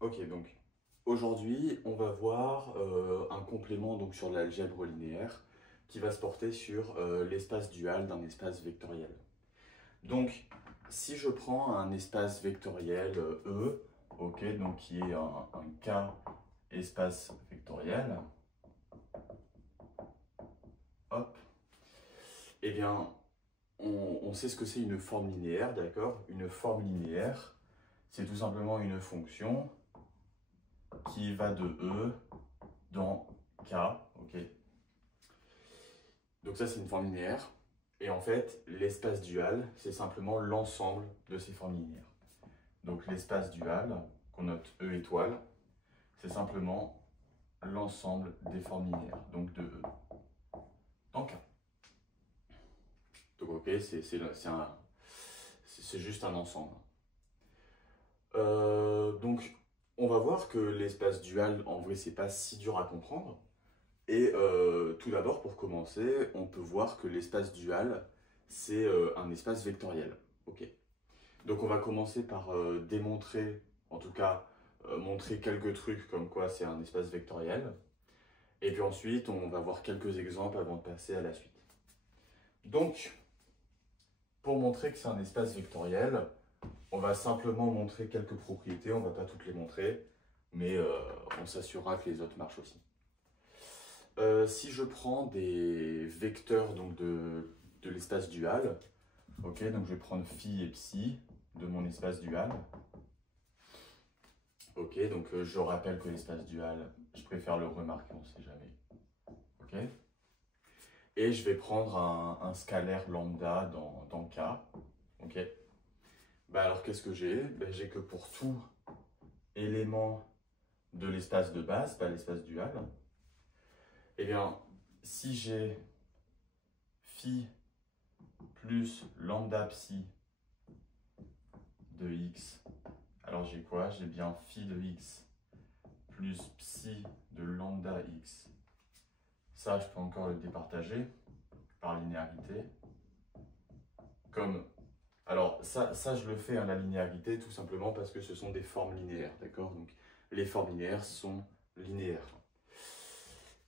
Ok, donc aujourd'hui, on va voir un complément donc, sur l'algèbre linéaire qui va se porter sur l'espace dual d'un espace vectoriel. Donc, si je prends un espace vectoriel E, ok, donc qui est un K espace vectoriel, hop, eh bien, on sait ce que c'est une forme linéaire, d'accord? Une forme linéaire, c'est tout simplement une fonction qui va de E dans K, ok? Donc ça, c'est une forme linéaire. Et en fait, l'espace dual, c'est simplement l'ensemble de ces formes linéaires. Donc l'espace dual, qu'on note E étoile, c'est simplement l'ensemble des formes linéaires, donc de E, dans K. Donc ok, c'est juste un ensemble. Donc on va voir que l'espace dual, en vrai, c'est pas si dur à comprendre. Et tout d'abord, pour commencer, on peut voir que l'espace dual, c'est un espace vectoriel. Ok. Donc on va commencer par démontrer, en tout cas montrer quelques trucs comme quoi c'est un espace vectoriel. Et puis ensuite, on va voir quelques exemples avant de passer à la suite. Donc, pour montrer que c'est un espace vectoriel, on va simplement montrer quelques propriétés, on ne va pas toutes les montrer, mais on s'assurera que les autres marchent aussi. Si je prends des vecteurs donc, de l'espace dual, ok, donc je vais prendre phi et psi de mon espace dual. Ok, donc je rappelle que l'espace dual, je préfère le remarquer, on ne sait jamais. Ok. Et je vais prendre un scalaire lambda dans K. Ok. Bah alors qu'est-ce que j'ai? Ben, j'ai que pour tout élément de l'espace de base, pas l'espace dual, eh bien, si j'ai phi plus lambda psi de x, alors j'ai quoi? J'ai bien phi de x plus psi de lambda x. Ça, je peux encore le départager par linéarité. Comme, alors ça je le fais, hein, la linéarité, tout simplement parce que ce sont des formes linéaires, d'accord? Donc les formes linéaires sont linéaires.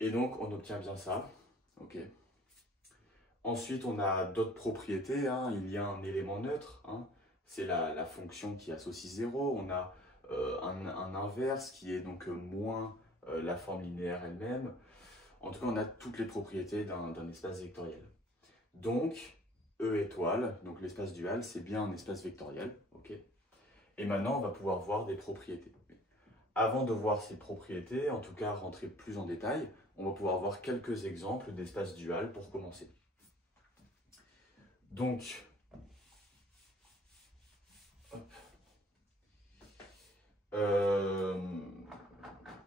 Et donc on obtient bien ça, ok? Ensuite, on a d'autres propriétés, hein. Il y a un élément neutre, hein. C'est la fonction qui associe 0. On a un inverse qui est donc moins la forme linéaire elle-même. En tout cas, on a toutes les propriétés d'un espace vectoriel. Donc, E étoile, donc l'espace dual, c'est bien un espace vectoriel. Ok. Et maintenant, on va pouvoir voir des propriétés. Avant de voir ces propriétés, en tout cas rentrer plus en détail, on va pouvoir voir quelques exemples d'espace dual pour commencer. Donc, Euh,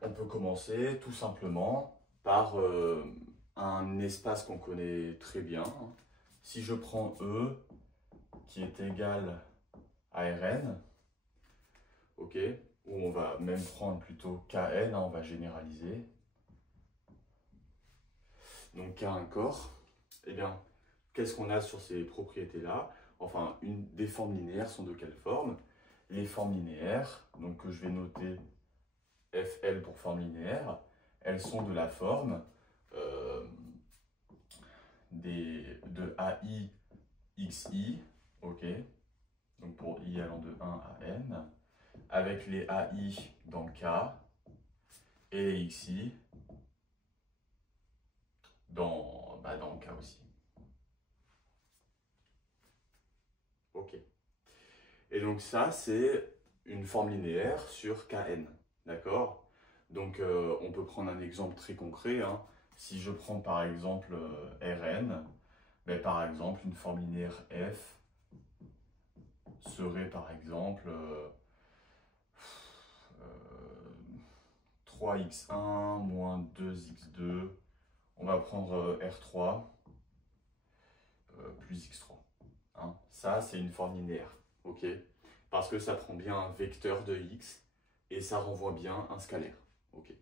on peut commencer tout simplement par un espace qu'on connaît très bien. Si je prends E qui est égal à Rn, ok, ou on va même prendre plutôt Kn, hein, on va généraliser. Donc K un corps, eh bien, qu'est-ce qu'on a sur ces propriétés-là? Enfin, des formes linéaires sont de quelle forme? Les formes linéaires, donc que je vais noter Fl pour forme linéaire, elles sont de la forme de AI xi, ok, donc pour i allant de 1 à n, avec les AI dans K et les xi dans K aussi. Ok. Et donc ça, c'est une forme linéaire sur Kn, d'accord? Donc on peut prendre un exemple très concret, hein. Si je prends par exemple Rn, ben, par exemple une forme linéaire f serait par exemple 3x1 moins 2x2, on va prendre R3 plus x3. Hein. Ça, c'est une forme linéaire, ok? Parce que ça prend bien un vecteur de x et ça renvoie bien un scalaire, ok?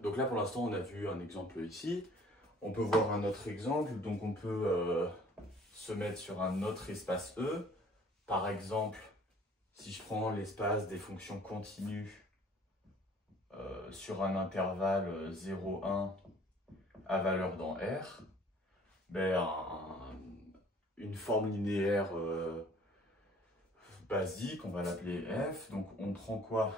Donc là, pour l'instant, on a vu un exemple ici. On peut voir un autre exemple. Donc on peut se mettre sur un autre espace E. Par exemple, Si je prends l'espace des fonctions continues sur un intervalle 0, 1 à valeur dans R, ben une forme linéaire basique, on va l'appeler F. Donc on prend quoi?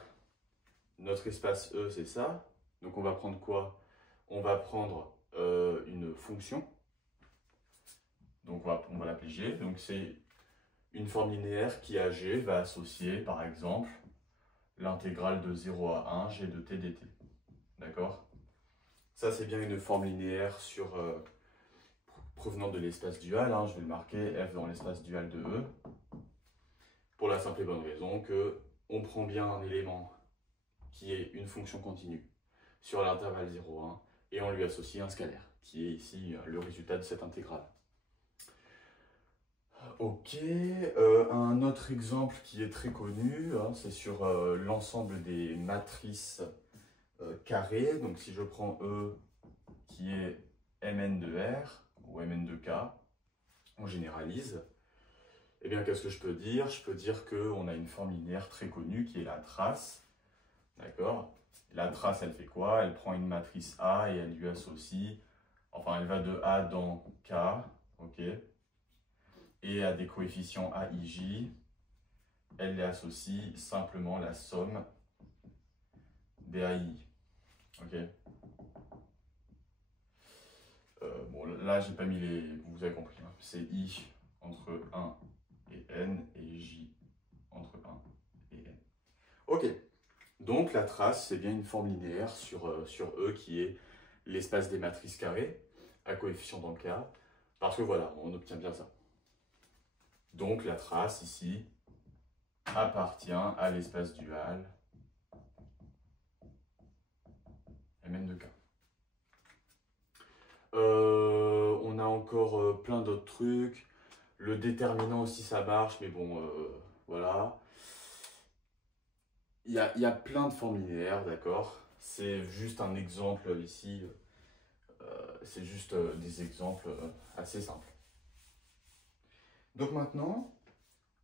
Notre espace E, c'est ça. Donc on va prendre quoi? On va prendre une fonction. Donc on va l'appeler G. Donc c'est une forme linéaire qui à G va associer par exemple l'intégrale de 0 à 1 G de t dt. D'accord? Ça c'est bien une forme linéaire provenant de l'espace dual. Hein. Je vais le marquer F dans l'espace dual de E. Pour la simple et bonne raison que on prend bien un élément qui est une fonction continue sur l'intervalle 0, 1 et on lui associe un scalaire qui est ici le résultat de cette intégrale. Ok, un autre exemple qui est très connu, hein, c'est sur l'ensemble des matrices carrées. Donc si je prends E qui est Mn de R ou Mn de K, on généralise. Eh bien, qu'est-ce que je peux dire? Je peux dire qu'on a une forme linéaire très connue qui est la trace. D'accord? La trace, elle fait quoi? Elle prend une matrice A et elle lui associe, enfin, elle va de A dans K, ok? Et à des coefficients A, I, J, elle les associe simplement la somme des A, I, ok? Bon, là, j'ai pas mis les... Vous avez compris, hein. C'est I entre 1 et N et J entre 1 et N. Ok. Donc la trace, c'est bien une forme linéaire sur E qui est l'espace des matrices carrées à coefficient dans le K, parce que voilà, on obtient bien ça. Donc la trace ici appartient à l'espace dual Mn de K. On a encore plein d'autres trucs. Le déterminant aussi ça marche, mais bon, voilà. Il y a plein de formes linéaires, d'accord? C'est juste un exemple ici, c'est juste des exemples assez simples. Donc maintenant,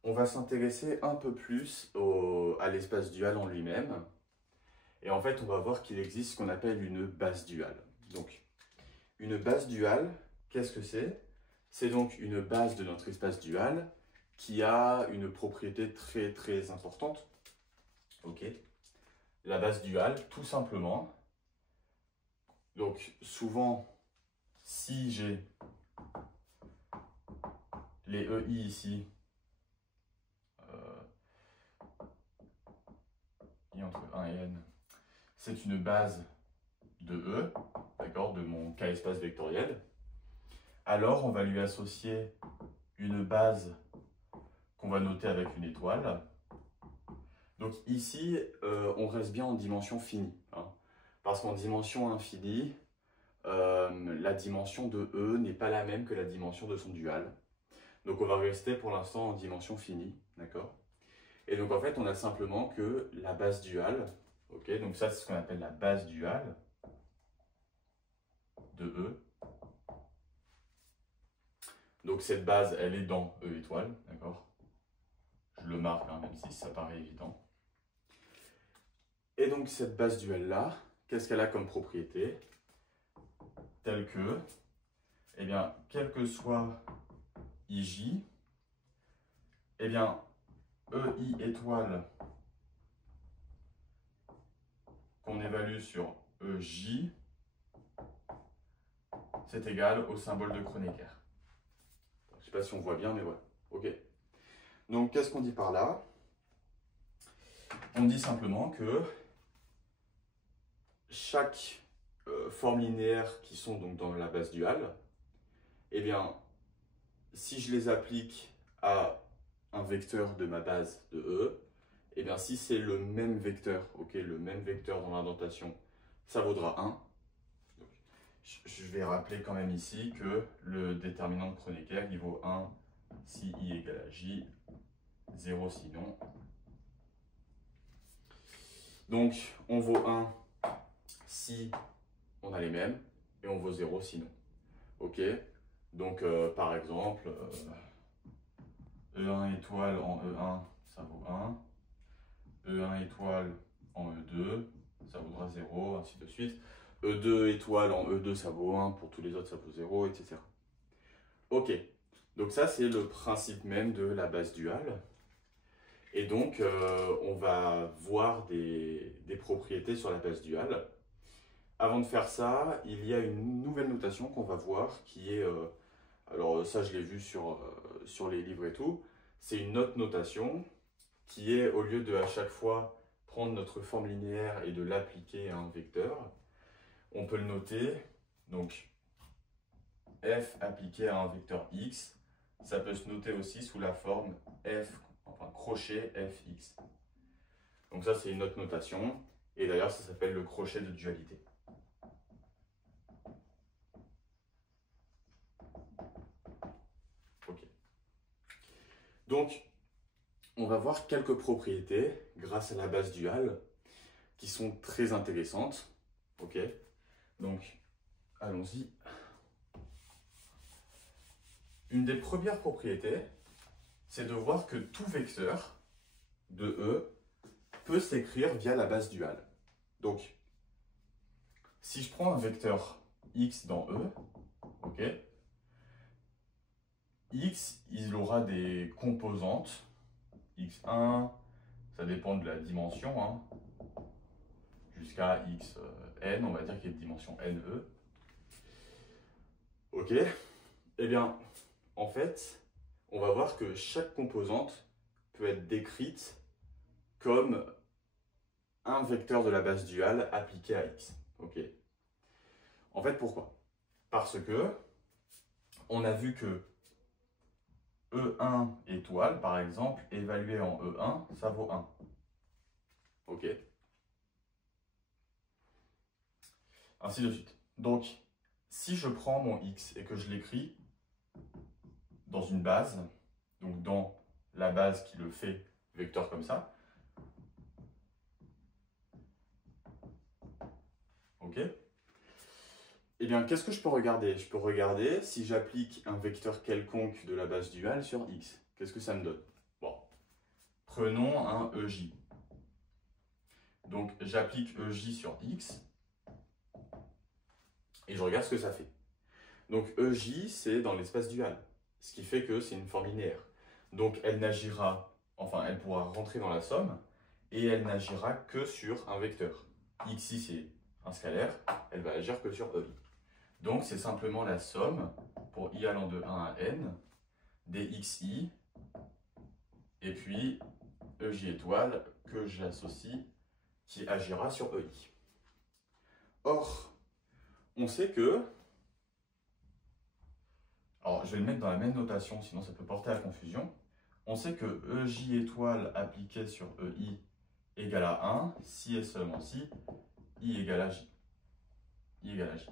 on va s'intéresser un peu plus à l'espace dual en lui-même. Et en fait, on va voir qu'il existe ce qu'on appelle une base duale. Donc, une base duale, qu'est-ce que c'est? C'est donc une base de notre espace dual qui a une propriété très très importante. Ok? La base duale, tout simplement. Donc, souvent, si j'ai les EI ici, I entre 1 et N, c'est une base de E, d'accord, de mon K espace vectoriel. Alors, on va lui associer une base qu'on va noter avec une étoile. Donc ici, on reste bien en dimension finie, hein, parce qu'en dimension infinie, la dimension de E n'est pas la même que la dimension de son dual. Donc on va rester pour l'instant en dimension finie, d'accord? Et donc en fait, on a simplement que la base duale, ok? Donc ça, c'est ce qu'on appelle la base duale de E. Donc cette base, elle est dans E étoile, d'accord? Je le marque, hein, même si ça paraît évident. Et donc cette base duale-là, qu'est-ce qu'elle a comme propriété? Telle que, eh bien, quel que soit IJ, eh bien, EI étoile qu'on évalue sur EJ, c'est égal au symbole de Kronecker. Je ne sais pas si on voit bien, mais voilà. Ok. Donc, qu'est-ce qu'on dit par là? On dit simplement que chaque forme linéaire qui sont donc dans la base duale, eh bien, si je les applique à un vecteur de ma base de E, eh bien, si c'est le même vecteur, ok, le même vecteur dans l'indentation, ça vaudra 1. Donc, je vais rappeler quand même ici que le déterminant de Kronecker, il vaut 1 si I égale à J, 0 sinon. Donc, on vaut 1 si on a les mêmes, et on vaut 0 sinon. Ok? Donc, par exemple, E1 étoile en E1, ça vaut 1. E1 étoile en E2, ça vaudra 0, ainsi de suite. E2 étoile en E2, ça vaut 1, pour tous les autres, ça vaut 0, etc. Ok, donc ça, c'est le principe même de la base duale. Et donc, on va voir des propriétés sur la base duale. Avant de faire ça, il y a une nouvelle notation qu'on va voir qui est, alors ça je l'ai vu sur les livres et tout, c'est une autre notation qui est, au lieu de à chaque fois prendre notre forme linéaire et de l'appliquer à un vecteur, on peut le noter, donc f appliqué à un vecteur x, ça peut se noter aussi sous la forme f, enfin crochet fx. Donc ça c'est une autre notation, et d'ailleurs ça s'appelle le crochet de dualité. Ok. Donc, on va voir quelques propriétés grâce à la base duale qui sont très intéressantes. Ok. Donc, allons-y. Une des premières propriétés, c'est de voir que tout vecteur de E peut s'écrire via la base duale. Donc, si je prends un vecteur x dans E, ok, x, il aura des composantes, x1, ça dépend de la dimension, hein, jusqu'à xn, on va dire qu'il y a une dimension ne. Ok, eh bien, en fait, on va voir que chaque composante peut être décrite comme un vecteur de la base duale appliqué à x. Ok. En fait, pourquoi? Parce que on a vu que E1 étoile, par exemple, évalué en E1, ça vaut 1. Ok. Ainsi de suite. Donc, si je prends mon x et que je l'écris dans une base, donc dans la base qui le fait vecteur comme ça, ok, eh bien, qu'est-ce que je peux regarder? Je peux regarder si j'applique un vecteur quelconque de la base duale sur x. Qu'est-ce que ça me donne? Bon, prenons un EJ. Donc, j'applique EJ sur x et je regarde ce que ça fait. Donc, EJ, c'est dans l'espace dual, ce qui fait que c'est une forme linéaire. Donc, elle n'agira, enfin, elle pourra rentrer dans la somme et elle n'agira que sur un vecteur. Xi, c'est un scalaire, elle va agir que sur EI. Donc, c'est simplement la somme pour i allant de 1 à n dxi et puis EJ étoile que j'associe qui agira sur EI. Or, on sait que, alors je vais le mettre dans la même notation, sinon ça peut porter à confusion. On sait que EJ étoile appliqué sur EI égale à 1 si et seulement si I égale à J. I égale à J.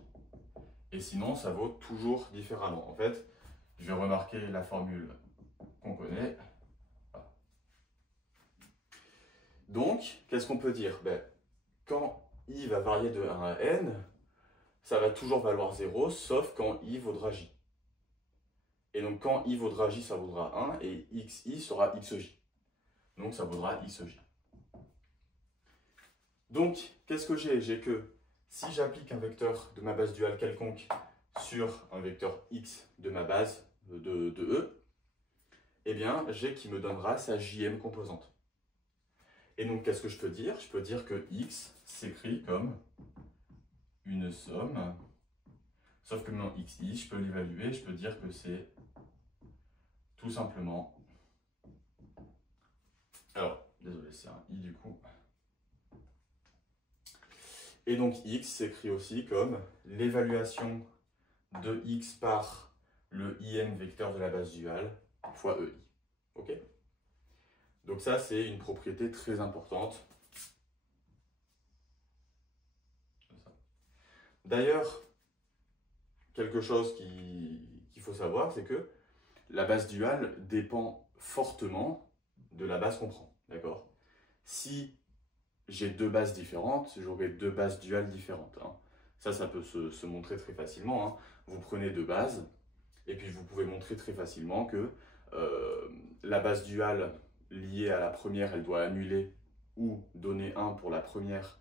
Et sinon, ça vaut toujours différemment. En fait, je vais remarquer la formule qu'on connaît. Voilà. Donc, qu'est-ce qu'on peut dire? Quand I va varier de 1 à n, ça va toujours valoir 0, sauf quand I vaudra J. Et donc, quand I vaudra J, ça vaudra 1, et XI sera XJ. Donc, ça vaudra XJ. Donc, qu'est-ce que j'ai? J'ai que si j'applique un vecteur de ma base duale quelconque sur un vecteur x de ma base de E, eh bien, j'ai qui me donnera sa jm composante. Et donc, qu'est-ce que je peux dire? Je peux dire que x s'écrit comme une somme, sauf que mon xi, je peux l'évaluer, je peux dire que c'est tout simplement... Alors, désolé, c'est un i du coup. Et donc, x s'écrit aussi comme l'évaluation de x par le im vecteur de la base duale fois ei. Ok? Donc ça, c'est une propriété très importante. D'ailleurs, quelque chose qu'il faut savoir, c'est que la base duale dépend fortement de la base qu'on prend. D'accord? Si j'ai deux bases différentes, j'aurai deux bases duales différentes. Hein. Ça peut se montrer très facilement. Hein. Vous prenez deux bases, et puis vous pouvez montrer très facilement que la base duale liée à la première, elle doit annuler où donner 1 pour la première,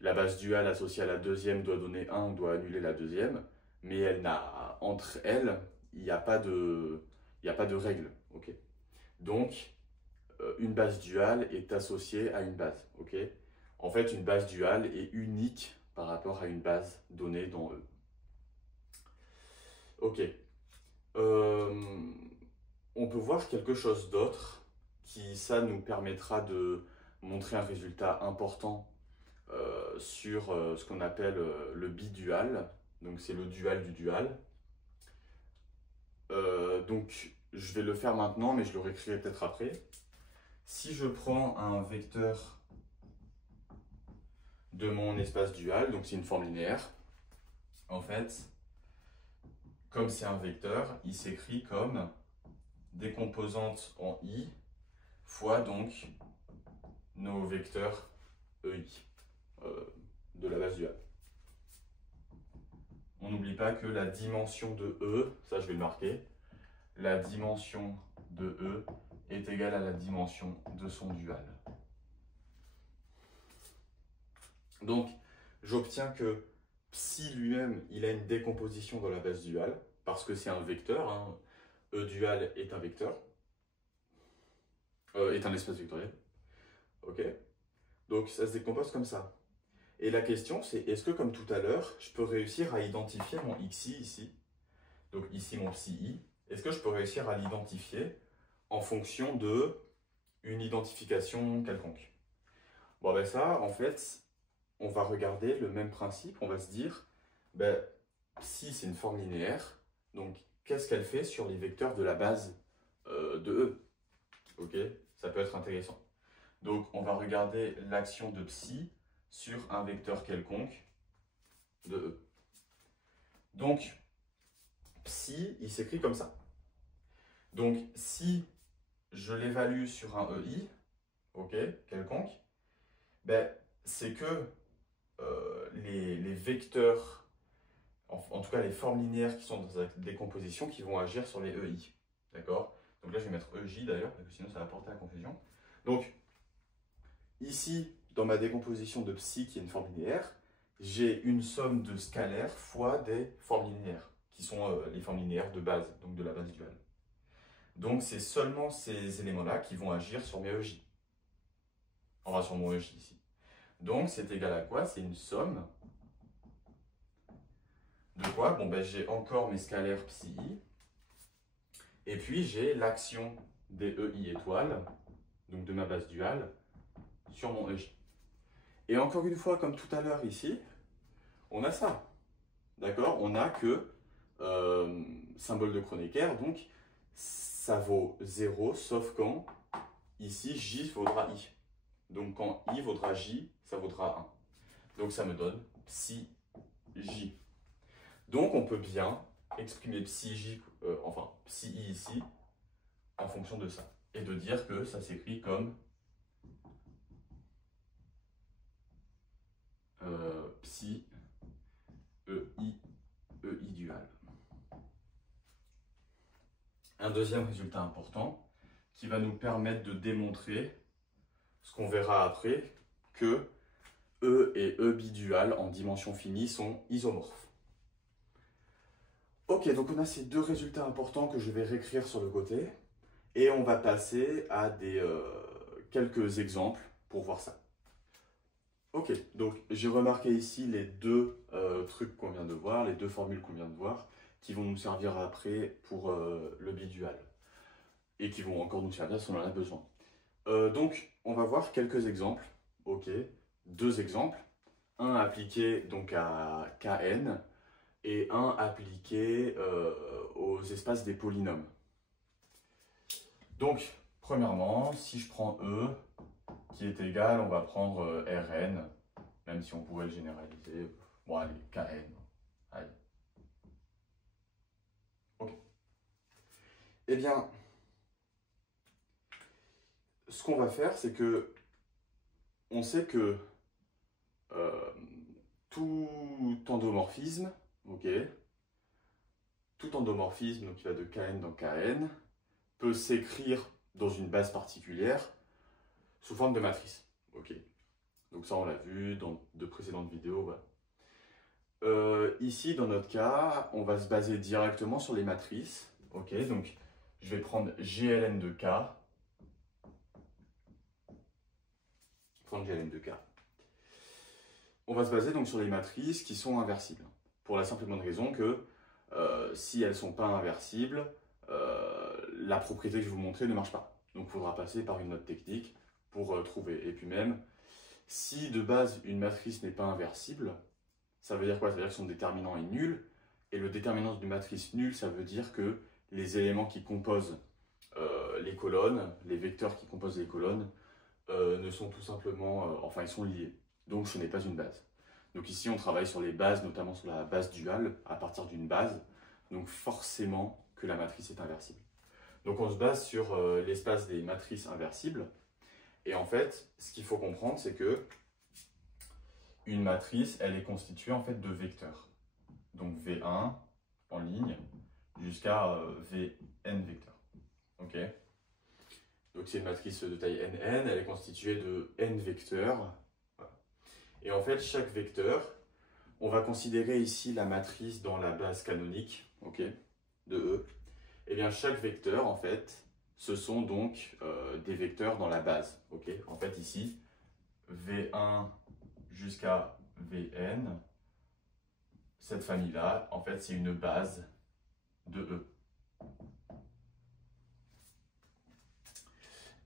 la base duale associée à la deuxième doit donner 1, doit annuler la deuxième, mais entre elles, il n'y a pas de règle. Okay, donc, une base duale est associée à une base. Okay, en fait, une base duale est unique par rapport à une base donnée dans E. Ok. On peut voir quelque chose d'autre qui, ça, nous permettra de montrer un résultat important sur ce qu'on appelle le bidual. Donc, c'est le dual du dual. Donc, je vais le faire maintenant, mais je le réécrirai peut-être après. Si je prends un vecteur de mon espace dual, donc c'est une forme linéaire, en fait, comme c'est un vecteur, il s'écrit comme des composantes en i fois donc nos vecteurs EI de la base duale. On n'oublie pas que la dimension de E, ça je vais le marquer, la dimension de E est égale à la dimension de son dual. Donc, j'obtiens que psi lui-même, il a une décomposition dans la base duale, parce que c'est un vecteur, hein. E dual est un vecteur, est un espace vectoriel. Ok? Donc, ça se décompose comme ça. Et la question, c'est est-ce que, comme tout à l'heure, je peux réussir à identifier mon xi ici, donc ici mon psi, est-ce que je peux réussir à l'identifier en fonction de une identification quelconque? Bon, ben ça, en fait, on va regarder le même principe, on va se dire, ben, psi, c'est une forme linéaire, donc qu'est-ce qu'elle fait sur les vecteurs de la base de E? Ok, ça peut être intéressant. Donc, on va regarder l'action de psi sur un vecteur quelconque de E. Donc, psi, il s'écrit comme ça. Donc, si je l'évalue sur un EI, ok, quelconque, ben, c'est que les vecteurs, en tout cas les formes linéaires qui sont dans la décomposition, qui vont agir sur les EI. D'accord? Donc là, je vais mettre EJ d'ailleurs, parce que sinon ça va porter à la confusion. Donc, ici, dans ma décomposition de psi, qui est une forme linéaire, j'ai une somme de scalaires fois des formes linéaires, qui sont les formes linéaires de base, donc de la base duale. Donc, c'est seulement ces éléments-là qui vont agir sur mes EJ. Enfin, sur mon EJ ici. Donc, c'est égal à quoi? C'est une somme de quoi? Bon, ben, j'ai encore mes scalaires psi i. Et puis, j'ai l'action des EI étoiles, donc de ma base duale, sur mon EJ. Et encore une fois, comme tout à l'heure ici, on a ça. D'accord? On a que symbole de Kronecker, donc ça vaut 0, sauf quand ici J vaudra I. Donc quand I vaudra J, ça vaudra 1. Donc ça me donne psi J. Donc on peut bien exprimer psi J, enfin psi I ici, en fonction de ça. Et de dire que ça s'écrit comme psi EI dual. Un deuxième résultat important qui va nous permettre de démontrer ce qu'on verra après, que E et E bidual en dimension finie sont isomorphes. Ok, donc on a ces deux résultats importants que je vais réécrire sur le côté et on va passer à quelques exemples pour voir ça. Ok, donc j'ai remarqué ici les deux trucs qu'on vient de voir, les deux formules qu'on vient de voir, qui vont nous servir après pour le bidual et qui vont encore nous servir si on en a besoin. Donc, on va voir quelques exemples. Ok, deux exemples. Un appliqué donc à Kn et un appliqué aux espaces des polynômes. Donc, premièrement, si je prends E qui est égal, on va prendre Rn, même si on pourrait le généraliser. Bon, allez, Kn. Allez. Ok. Eh bien, ce qu'on va faire, c'est que on sait que tout endomorphisme, ok, tout endomorphisme, donc qui va de Kn dans Kn, peut s'écrire dans une base particulière sous forme de matrice. Ok, donc ça on l'a vu dans de précédentes vidéos. Voilà. Ici, dans notre cas, on va se baser directement sur les matrices. Ok, donc je vais prendre GLN de K. On va se baser donc sur les matrices qui sont inversibles. Pour la simple et bonne raison que si elles ne sont pas inversibles, la propriété que je vais vous montrer ne marche pas. Donc il faudra passer par une autre technique pour trouver. Et puis même, si de base une matrice n'est pas inversible, ça veut dire quoi? Ça veut dire que son déterminant est nul. Et le déterminant d'une matrice nulle, ça veut dire que les éléments qui composent les colonnes, les vecteurs qui composent les colonnes, ne sont tout simplement, enfin ils sont liés. Donc ce n'est pas une base. Donc ici on travaille sur les bases, notamment sur la base duale, à partir d'une base. Donc forcément que la matrice est inversible. Donc on se base sur l'espace des matrices inversibles. Et en fait, ce qu'il faut comprendre, c'est que une matrice, elle est constituée en fait de vecteurs. Donc V1 en ligne jusqu'à Vn vecteurs. Ok. Donc c'est une matrice de taille Nn, elle est constituée de n vecteurs. Voilà. Et en fait, chaque vecteur, on va considérer ici la matrice dans la base canonique, ok, de E. Et bien chaque vecteur, en fait, ce sont donc des vecteurs dans la base. Ok. En fait, ici, V1 jusqu'à Vn, cette famille-là, en fait, c'est une base de E.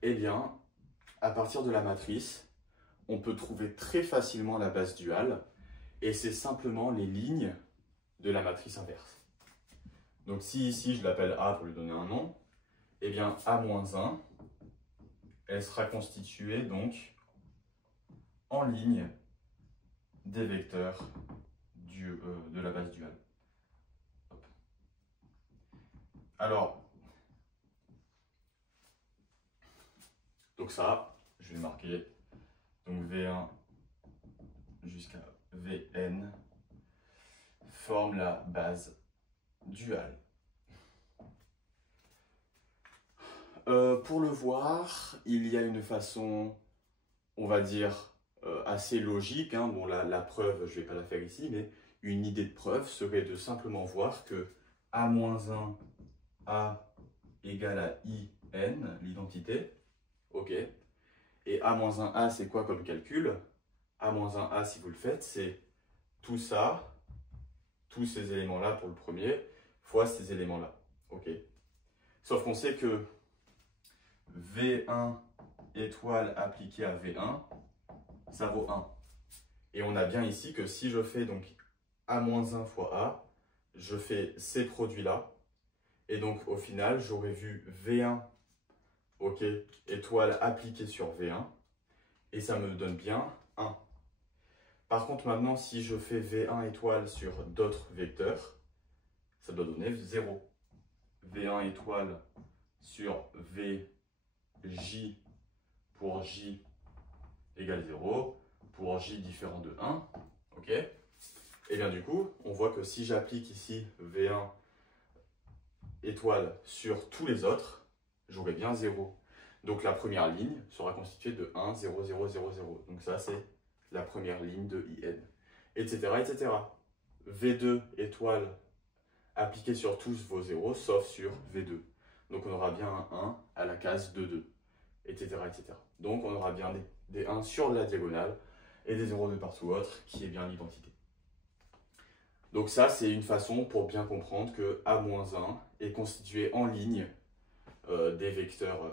Eh bien, à partir de la matrice, on peut trouver très facilement la base duale, et c'est simplement les lignes de la matrice inverse. Donc si ici je l'appelle A pour lui donner un nom, eh bien A-1, elle sera constituée donc en ligne des vecteurs de la base duale. Hop. Alors, donc ça, je vais marquer donc V1 jusqu'à Vn forme la base duale. Pour le voir, il y a une façon, on va dire, assez logique. Hein. Bon, la preuve, je ne vais pas la faire ici, mais une idée de preuve serait de simplement voir que A-1 A égale à IN, l'identité. Ok. Et A-1A, c'est quoi comme calcul? A-1A, si vous le faites, c'est tout ça, tous ces éléments-là pour le premier, fois ces éléments-là. Ok. Sauf qu'on sait que V1 étoile appliquée à V1, ça vaut 1. Et on a bien ici que si je fais donc A-1 fois A, je fais ces produits-là. Et donc au final, j'aurais vu V1, ok, étoile appliquée sur V1. Et ça me donne bien 1. Par contre, maintenant, si je fais V1 étoile sur d'autres vecteurs, ça doit donner 0. V1 étoile sur Vj pour J égale 0, pour J différent de 1. Ok. Et bien du coup, on voit que si j'applique ici V1 étoile sur tous les autres, j'aurai bien 0. Donc la première ligne sera constituée de 1, 0, 0, 0, 0. Donc ça, c'est la première ligne de IN, etc., etc. V2 étoile appliquée sur tous vos 0, sauf sur V2. Donc on aura bien un 1 à la case 2, 2, etc., etc. Donc on aura bien des 1 sur la diagonale et des 0 de partout autre, qui est bien l'identité. Donc ça, c'est une façon pour bien comprendre que A-1 est constitué en ligne des vecteurs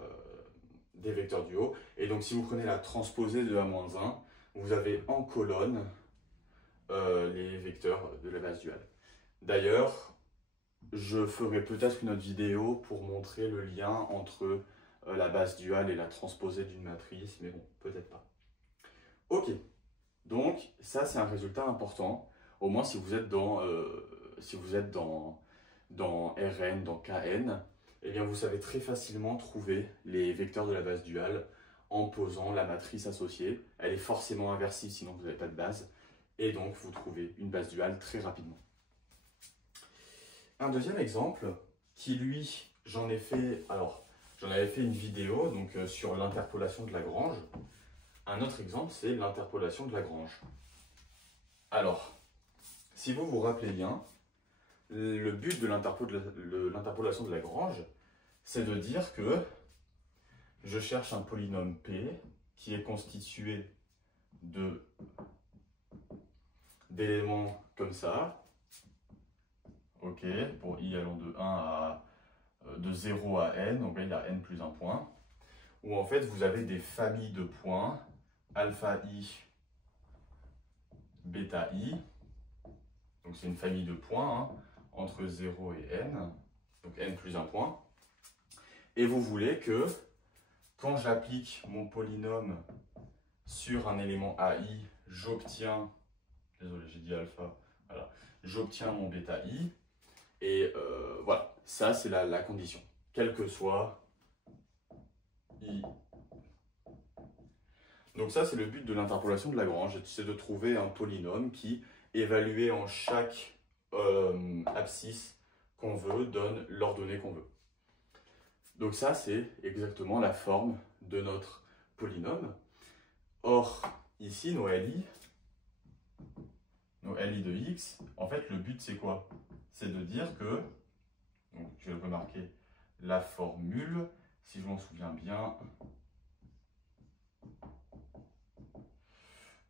du haut. Et donc si vous prenez la transposée de A-1, vous avez en colonne les vecteurs de la base duale. D'ailleurs, je ferai peut-être une autre vidéo pour montrer le lien entre la base duale et la transposée d'une matrice, mais bon, peut-être pas. Ok, donc ça c'est un résultat important, au moins si vous êtes dans Rn, dans Kn, eh bien vous savez très facilement trouver les vecteurs de la base duale en posant la matrice associée. Elle est forcément inversible, sinon vous n'avez pas de base, et donc vous trouvez une base duale très rapidement. Un deuxième exemple, qui lui, j'en avais fait une vidéo donc, sur l'interpolation de Lagrange. Un autre exemple, c'est l'interpolation de Lagrange. Alors, si vous vous rappelez bien, le but de l'interpolation de Lagrange, c'est de dire que je cherche un polynôme P qui est constitué d'éléments comme ça, ok, pour i allant de 0 à n, donc là il y a n plus un point, où en fait vous avez des familles de points, alpha i, bêta i, donc c'est une famille de points, hein, entre 0 et n, donc n plus un point, et vous voulez que quand j'applique mon polynôme sur un élément AI, j'obtiens, désolé j'ai dit alpha, voilà, j'obtiens mon bêta i, et voilà, ça c'est la condition, quel que soit i. Donc ça c'est le but de l'interpolation de Lagrange, c'est de trouver un polynôme qui, évalué en chaque abscisse qu'on veut, donne l'ordonnée qu'on veut. Donc ça c'est exactement la forme de notre polynôme. Or, ici, nos LI de x, en fait, le but, c'est quoi? C'est de dire que, donc, je vais remarquer la formule, si je m'en souviens bien,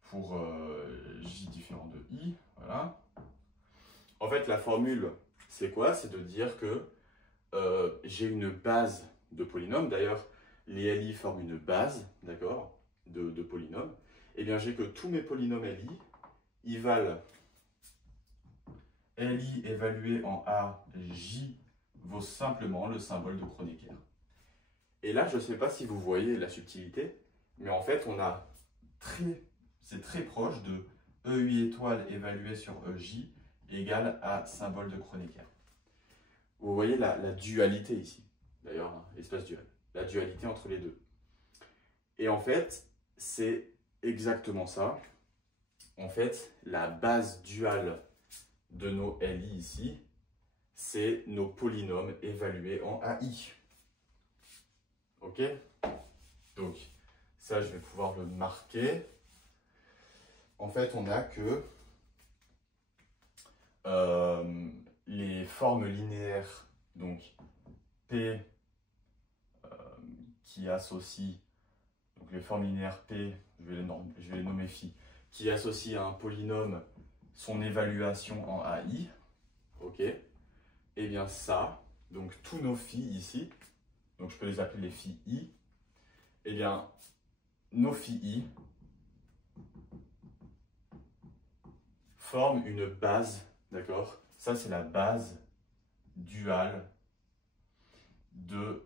pour j différent de i, voilà. En fait, la formule, c'est quoi? C'est de dire que j'ai une base de polynômes. D'ailleurs, les LI forment une base, d'accord, de polynômes. Eh bien, j'ai que tous mes polynômes LI, ils valent LI évalué en A, J vaut simplement le symbole de Kronecker. Et là, je ne sais pas si vous voyez la subtilité, mais en fait, c'est très proche de EI étoile évalué sur EJ égale à symbole de Kronecker. Vous voyez la dualité ici, d'ailleurs, hein, espace dual, la dualité entre les deux. Et en fait, c'est exactement ça. En fait, la base duale de nos LI ici, c'est nos polynômes évalués en AI. Ok? Donc, ça, je vais pouvoir le marquer. En fait, on n'a que les formes linéaires, donc P qui associent, donc les formes linéaires P, je vais les nommer phi, qui associent à un polynôme son évaluation en AI, ok? Et bien ça, donc tous nos phi ici, donc je peux les appeler les phi i, et bien nos phi i forment une base, d'accord? Ça c'est la base duale de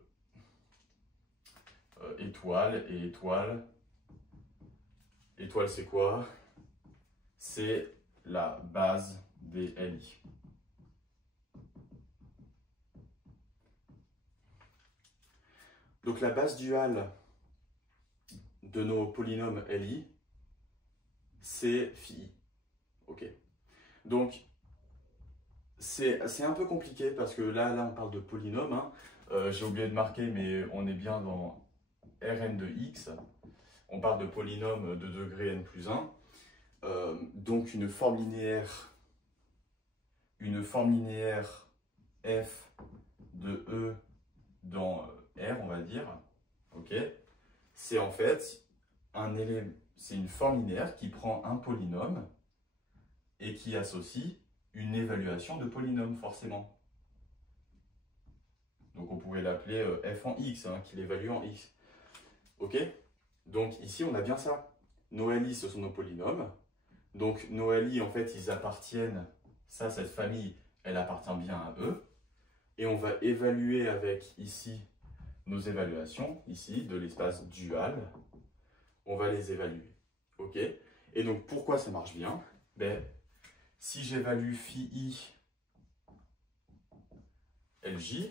étoile et étoile. Étoile c'est quoi? C'est la base des LI. Donc la base duale de nos polynômes LI, c'est phi. Ok. Donc c'est un peu compliqué parce que là on parle de polynôme. Hein. J'ai oublié de marquer, mais on est bien dans Rn de x. On parle de polynôme de degré n plus 1. Donc une forme linéaire f de E dans R, on va dire, ok, c'est en fait c'est une forme linéaire qui prend un polynôme et qui associe une évaluation de polynôme, forcément. Donc on pourrait l'appeler f en x, hein, qui l'évalue en x. Ok? Donc ici, on a bien ça. Nos LI, ce sont nos polynômes. Donc nos LI, en fait, ils appartiennent, cette famille, elle appartient bien à eux. Et on va évaluer avec ici nos évaluations, ici, de l'espace dual. On va les évaluer. Ok? Et donc, pourquoi ça marche bien? Ben, si j'évalue phi i LJ,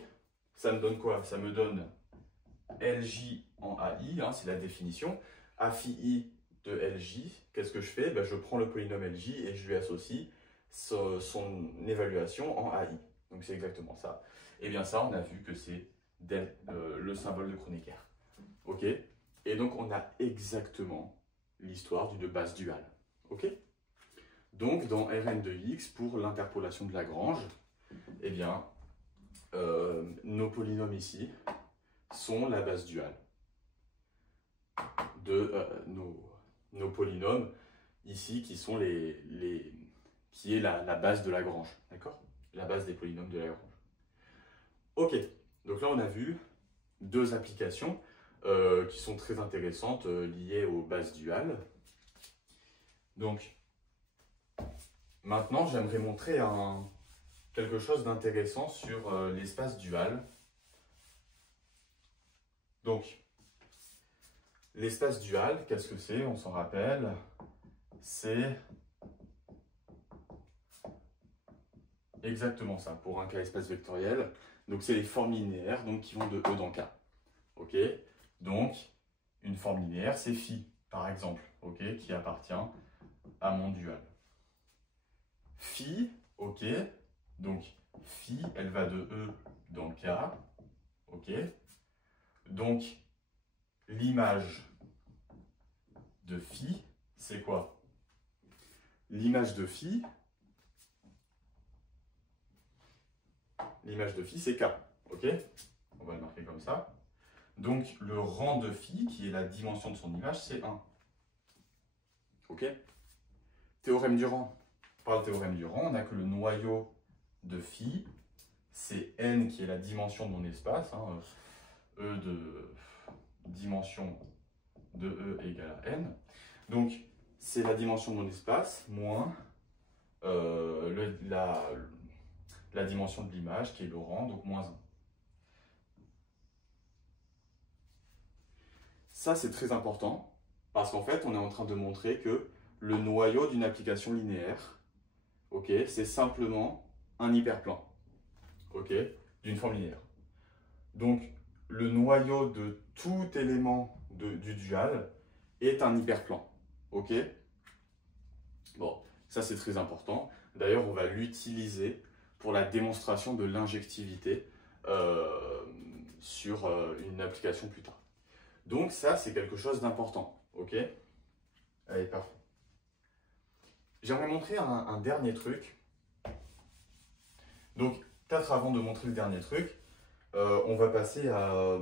ça me donne quoi? Ça me donne LJ en AI, hein, c'est la définition. A phi i de LJ, qu'est-ce que je fais? Ben, je prends le polynôme LJ et je lui associe son évaluation en AI. Donc c'est exactement ça. Et bien ça, on a vu que c'est le symbole de Kronecker. Ok? Et donc on a exactement l'histoire d'une base duale. Ok? Donc, dans Rn de x, pour l'interpolation de Lagrange, eh bien, nos polynômes ici sont la base duale de nos polynômes ici qui sont qui est la base de Lagrange, d'accord? La base des polynômes de Lagrange. Ok, donc là on a vu deux applications qui sont très intéressantes liées aux bases duales. Donc, maintenant j'aimerais montrer quelque chose d'intéressant sur l'espace dual. Donc, l'espace dual, qu'est-ce que c'est? On s'en rappelle. C'est exactement ça pour un cas espace vectoriel. Donc, c'est les formes linéaires donc, qui vont de E dans K. Ok? Donc, une forme linéaire, c'est phi, par exemple, ok, qui appartient à mon dual. Phi, ok, donc phi, elle va de E dans K, ok. Donc, l'image de phi, c'est quoi? L'image de phi, c'est K, ok? On va le marquer comme ça. Donc, le rang de phi, qui est la dimension de son image, c'est 1. Ok? Théorème du rang. Par le théorème du rang, on a que le noyau de phi, c'est n qui est la dimension de mon espace, hein, E de dimension de E égale à n. Donc, c'est la dimension de mon espace moins la dimension de l'image qui est le rang, donc moins 1. Ça, c'est très important parce qu'en fait, on est en train de montrer que le noyau d'une application linéaire, ok, c'est simplement un hyperplan, ok, d'une forme linéaire. Donc, le noyau de tout élément du dual est un hyperplan, ok. Bon, ça c'est très important. D'ailleurs, on va l'utiliser pour la démonstration de l'injectivité sur une application plus tard. Donc ça, c'est quelque chose d'important, ok? Allez, parfait. J'aimerais montrer un dernier truc. Donc, peut-être avant de montrer le dernier truc, on va passer à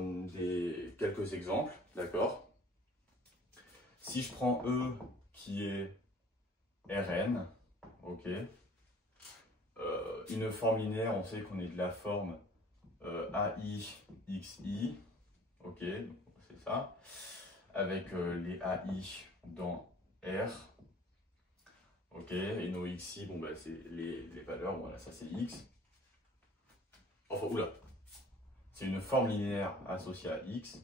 quelques exemples, d'accord? Si je prends E qui est Rn, ok? Une forme linéaire, on sait qu'on est de la forme AI, XI, ok? C'est ça. Avec les AI dans R. Ok, et nos XI, bon, bah, c'est les valeurs, voilà, ça c'est X. Enfin, oula, c'est une forme linéaire associée à X.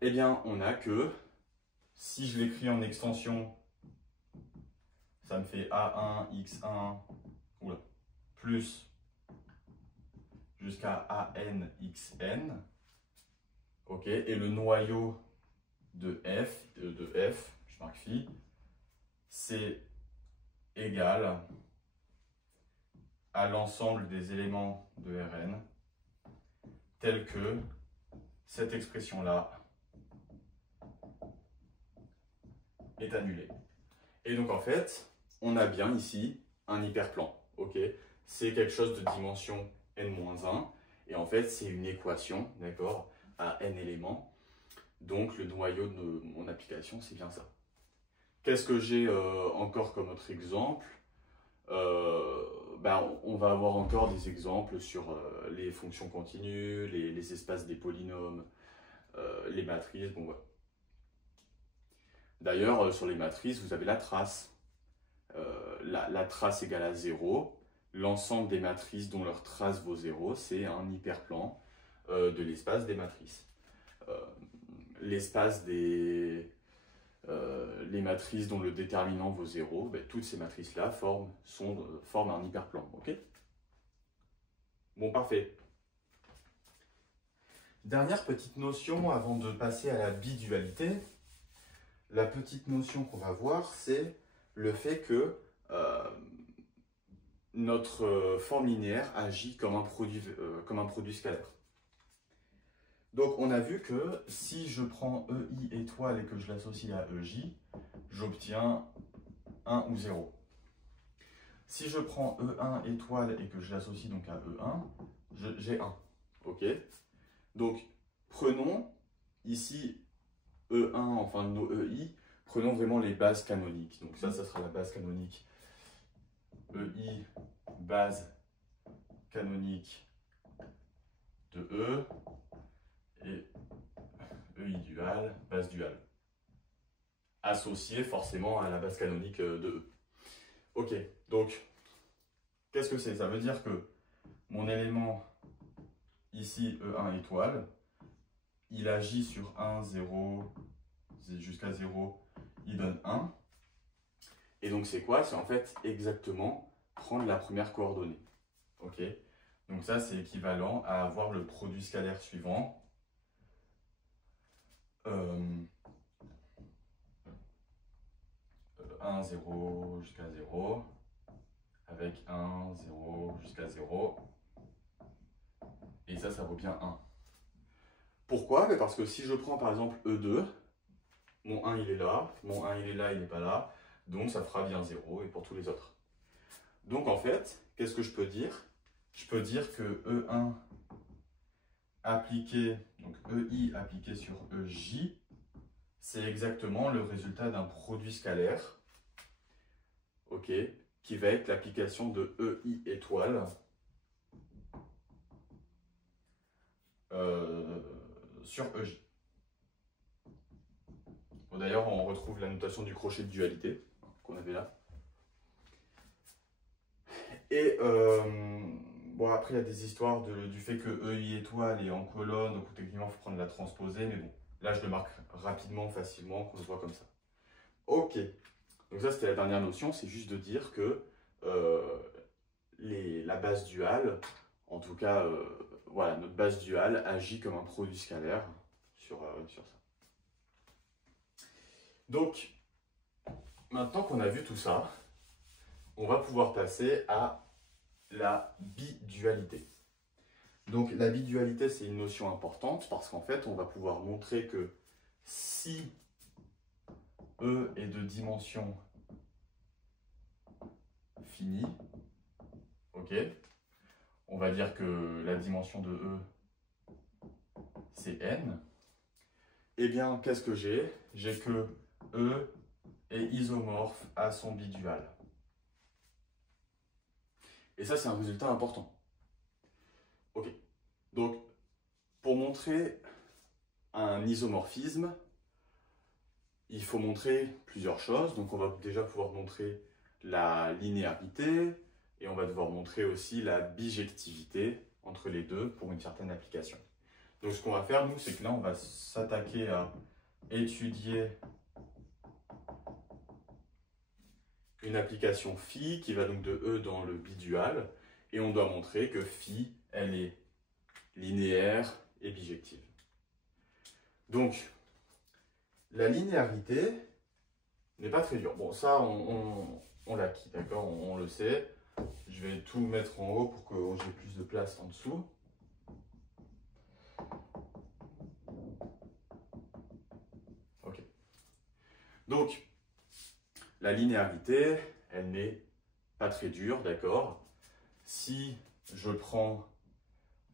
Eh bien, on a que, si je l'écris en extension, ça me fait A1, X1, oula, plus jusqu'à AN, XN. Ok, et le noyau de F, je marque phi, c'est égal à l'ensemble des éléments de Rn tels que cette expression-là est annulée. Et donc en fait, on a bien ici un hyperplan. Ok, c'est quelque chose de dimension n-1 et en fait c'est une équation, d'accord, à n éléments. Donc le noyau de mon application, c'est bien ça. Qu'est-ce que j'ai encore comme autre exemple? On va avoir encore des exemples sur les fonctions continues, les espaces des polynômes, les matrices. Bon, voilà. D'ailleurs, sur les matrices, vous avez la trace. La trace égale à 0. L'ensemble des matrices dont leur trace vaut 0, c'est un hyperplan de l'espace des matrices. L'espace des... les matrices dont le déterminant vaut 0, ben, toutes ces matrices-là forment un hyperplan. Okay, bon, parfait. Dernière petite notion avant de passer à la bidualité. La petite notion qu'on va voir, c'est le fait que notre forme linéaire agit comme un produit scalaire. Donc on a vu que si je prends EI étoile et que je l'associe à EJ, j'obtiens 1 ou 0. Si je prends E1 étoile et que je l'associe donc à E1, j'ai 1. Ok. Donc prenons ici E1, enfin nos EI, prenons vraiment les bases canoniques. Donc ça sera la base canonique. EI, base canonique de E, et EI dual, base duale. Associé forcément à la base canonique de E. Ok, donc, qu'est-ce que c'est? Ça veut dire que mon élément, ici, E1 étoile, il agit sur 1, 0, jusqu'à 0, il donne 1. Et donc, c'est quoi? C'est en fait exactement prendre la première coordonnée. Ok? Donc ça, c'est équivalent à avoir le produit scalaire suivant. 1, 0 jusqu'à 0, avec 1, 0 jusqu'à 0. Et ça vaut bien 1. Pourquoi? Parce que si je prends par exemple E2, mon 1 il est là, mon 1 il est là, il n'est pas là, donc ça fera bien 0 et pour tous les autres. Donc en fait, qu'est-ce que je peux dire? Je peux dire que E1 appliqué, donc EI appliqué sur EJ, c'est exactement le résultat d'un produit scalaire, ok, qui va être l'application de EI étoile sur EJ. Bon, d'ailleurs, on retrouve la notation du crochet de dualité qu'on avait là. Et bon, après, il y a des histoires du fait que EI étoile est en colonne, donc techniquement, il faut prendre la transposée, mais bon, là, je le marque rapidement, facilement, qu'on le voit comme ça. Ok, donc ça, c'était la dernière notion, c'est juste de dire que la base duale, en tout cas, voilà, notre base duale agit comme un produit scalaire sur ça. Donc, maintenant qu'on a vu tout ça, on va pouvoir passer à la bidualité. Donc la bidualité, c'est une notion importante parce qu'en fait, on va pouvoir montrer que si E est de dimension finie, ok, on va dire que la dimension de E, c'est n, eh bien, qu'est-ce que j'ai? J'ai que E est isomorphe à son bidual. Et ça, c'est un résultat important. Ok. Donc, pour montrer un isomorphisme, il faut montrer plusieurs choses. Donc, on va déjà pouvoir montrer la linéarité et on va devoir montrer aussi la bijectivité entre les deux pour une certaine application. Donc, ce qu'on va faire, nous, c'est que là, on va s'attaquer à étudier une application phi qui va donc de E dans le bidual et on doit montrer que phi, elle est linéaire et bijective. Donc, la linéarité n'est pas très dure. Bon, ça, on l'acquit, d'accord, on le sait. Je vais tout mettre en haut pour que j'ai plus de place en dessous. Ok. Donc, la linéarité, elle n'est pas très dure, d'accord. Si je prends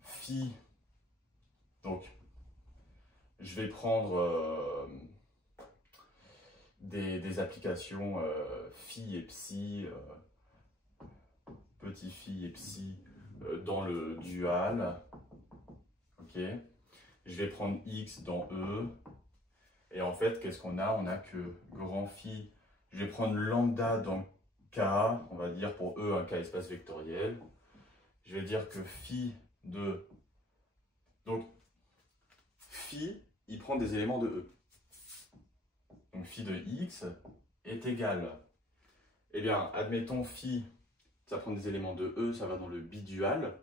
phi, donc je vais prendre des applications phi et psi, petit phi et psi dans le dual. Ok. Je vais prendre x dans E. Et en fait, qu'est-ce qu'on a? On a que grand phi. Je vais prendre lambda dans K, on va dire pour E un K espace vectoriel. Je vais dire que phi de... Donc, phi, il prend des éléments de E. Donc, phi de x est égal. Eh bien, admettons phi, ça prend des éléments de E, ça va dans le bidual.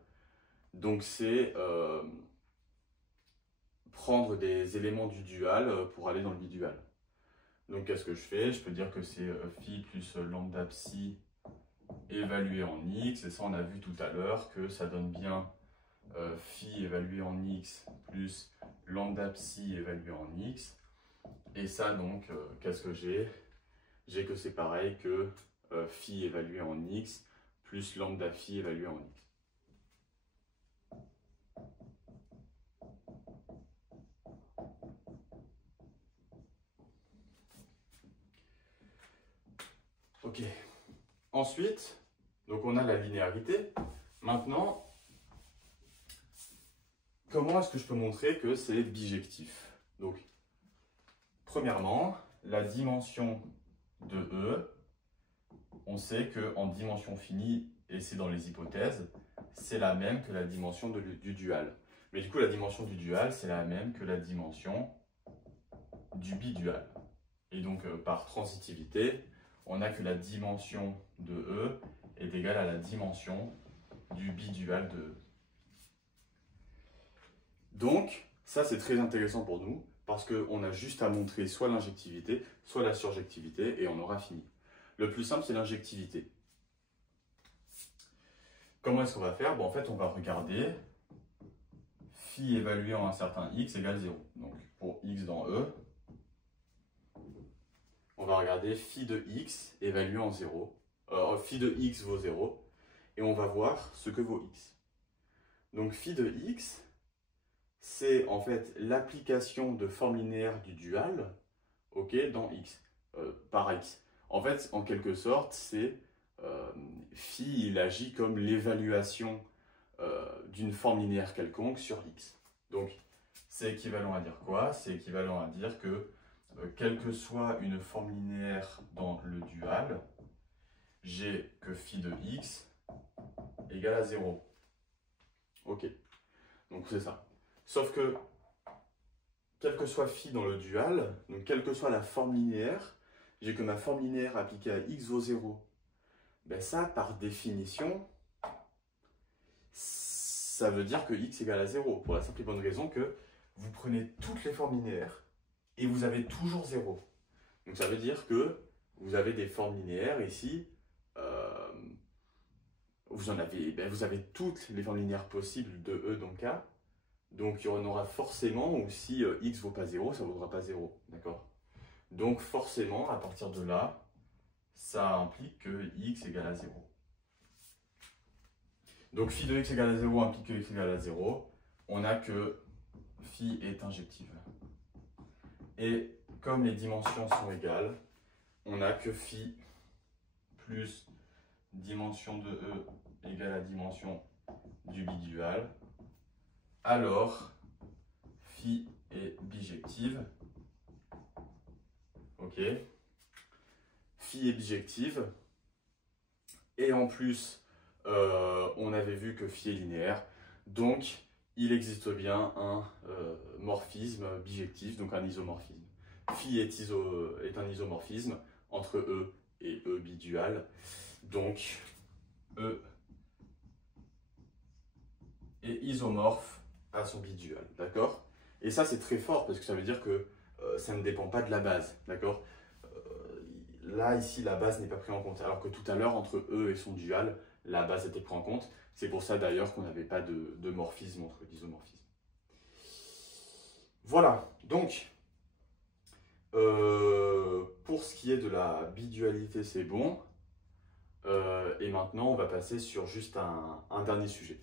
Donc, c'est prendre des éléments du dual pour aller dans le bidual. Donc, qu'est-ce que je fais? Je peux dire que c'est phi plus lambda psi évalué en x. Et ça, on a vu tout à l'heure que ça donne bien phi évalué en x plus lambda psi évalué en x. Et ça, donc, qu'est-ce que j'ai? J'ai que c'est pareil que phi évalué en x plus lambda phi évalué en x. Ok. Ensuite, donc on a la linéarité. Maintenant, comment est-ce que je peux montrer que c'est bijectif? Donc, premièrement, la dimension de E, on sait qu'en dimension finie, et c'est dans les hypothèses, c'est la même que la dimension du dual. Mais du coup, la dimension du dual, c'est la même que la dimension du bidual. Et donc, par transitivité, on a que la dimension de E est égale à la dimension du bidual de E. Donc, ça c'est très intéressant pour nous, parce qu'on a juste à montrer soit l'injectivité, soit la surjectivité, et on aura fini. Le plus simple, c'est l'injectivité. Comment est-ce qu'on va faire? Bon, en fait, on va regarder phi évalué en un certain x égale 0. Donc, pour x dans E, on va regarder phi de x évalué en 0. Phi de x vaut 0. Et on va voir ce que vaut x. Donc, phi de x, c'est en fait l'application de forme linéaire du dual, ok, dans x, par x. En fait, en quelque sorte, c'est phi, il agit comme l'évaluation d'une forme linéaire quelconque sur x. Donc, c'est équivalent à dire quoi? C'est équivalent à dire que, quelle que soit une forme linéaire dans le dual, j'ai que phi de x égale à 0. Ok, donc c'est ça. Sauf que, quel que soit phi dans le dual, donc quelle que soit la forme linéaire, j'ai que ma forme linéaire appliquée à x vaut 0. Ben ça, par définition, ça veut dire que x égale à 0, pour la simple et bonne raison que vous prenez toutes les formes linéaires et vous avez toujours 0. Donc ça veut dire que vous avez des formes linéaires ici, vous avez toutes les formes linéaires possibles de E dans K. Donc il y en aura forcément, ou si x ne vaut pas 0, ça ne vaudra pas 0. D'accord? Donc forcément, à partir de là, ça implique que x égale à 0. Donc phi de x égale à 0 implique que x égale à 0. On a que phi est injective. Et comme les dimensions sont égales, on a que phi plus dimension de E égale à dimension du bidual. Alors, phi est bijective. Ok. Phi est bijective. Et en plus, on avait vu que phi est linéaire. Donc, il existe bien un morphisme bijectif, donc un isomorphisme. Phi est un isomorphisme entre E et E bidual. Donc, E est isomorphe à son bidual, d'accord? Et ça, c'est très fort parce que ça veut dire que ça ne dépend pas de la base, d'accord? Là, ici, la base n'est pas prise en compte, alors que tout à l'heure, entre E et son dual, la base était prise en compte. C'est pour ça d'ailleurs qu'on n'avait pas de morphisme entre d'isomorphisme. Voilà, donc, pour ce qui est de la bidualité, c'est bon. Et maintenant, on va passer sur juste un dernier sujet.